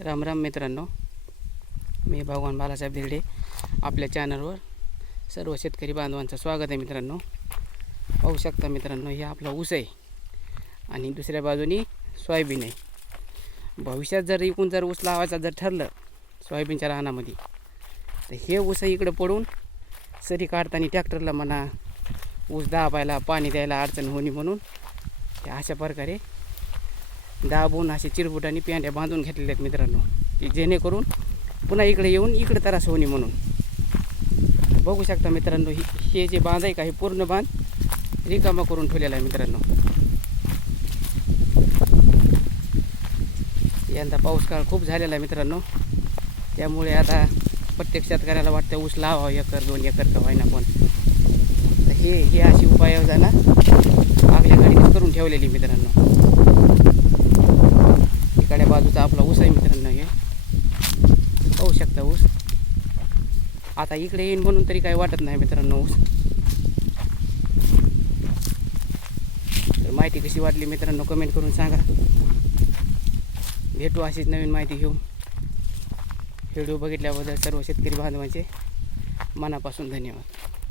राम राम मित्रांनो, मी भगवान बालासाहेब धिरडे. आपल्या चॅनलवर सर्व शेतकरी बांधवांचं स्वागत आहे. मित्रांनो, पाहू शकता मित्रांनो, हे आपला ऊस आहे आणि दुसऱ्या बाजूनी सोयाबीन आहे. भविष्यात जर इकून जर ऊस लावायचा जर ठरलं सोयाबीनच्या रानामध्ये, तर हे ऊस इकडे पडून सरी काढताना ट्रॅक्टरला म्हणा ऊस दाबायला पाणी द्यायला अडचण होणी म्हणून हे अशा प्रकारे दाबून असे चिरबुटाने पेंड्या बांधून घेतलेल्या आहेत मित्रांनो, की जेणेकरून पुन्हा इकडे येऊन इकडे त्रास होणे म्हणून. बघू शकता मित्रांनो, हे जे बांध आहे का, हे पूर्ण बांध रिकामा करून ठेवलेला आहे मित्रांनो. यंदा पाऊस काळ खूप झालेला आहे मित्रांनो, त्यामुळे आता प्रत्येक शेतकऱ्याला वाटतं ऊस लावा 1-2 एकर का व्हायना. पण तर हे अशी उपाययोजना आपल्या गाडीत करून ठेवलेली मित्रांनो. इकडे बाजूचा आपला ऊस आहे मित्रांनो, हे पाहू शकता ऊस. आता इकडे येईन म्हणून तरी काही वाटत नाही मित्रांनो ऊस. तर माहिती कशी वाटली मित्रांनो कमेंट करून सांगा. भेटू अशीच नवीन माहिती घेऊन. व्हिडिओ बघितल्याबद्दल सर्व शेतकरी बांधवांचे मनापासून धन्यवाद.